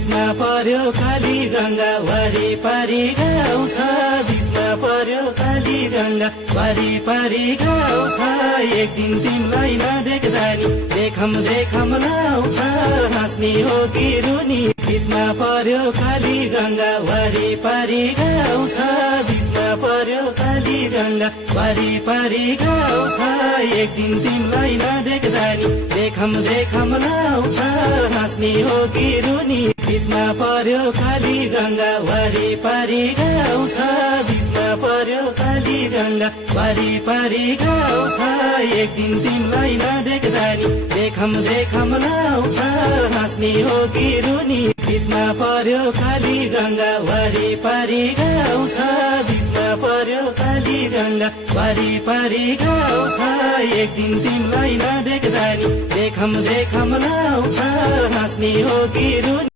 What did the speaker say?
बीचमा पर्यो काली गंगा वरिपरि गाउँ छ बीचमा पर्यो काली गंगा वरिपरि गाउँ छ एक दिन तिमीलाई नदेख्दा नि देखम देखम लाउँछ हाँस्ने हो कि रुनी बीचमा पर्यो काली गंगा वरिपरि गाउँ छ बीचमा पर्यो काली गंगा वरिपरि गाउँ छ एक दिन तिमीलाई नदेख्दा नि देखम देखम लाउँछ हाँस्ने हो कि रुनी बीचमा पर्यो काली गंगा वरिपरि गाउँ छ बीचमा पर्यो काली गंगा वरिपरि गाउँ छ एक दिन तिमीलाई नदेख्दा नि देखम देखम लाउँछ हाँस्ने हो कि रुनी बीचमा पर्यो काली गंगा वरिपरि गाउँ छ बीचमा पर्यो काली गंगा वरिपरि गाउँ छ एक दिन तिमीलाई नदेख्दा नि देखम देखम लाउँछ हाँस्ने हो कि रुनी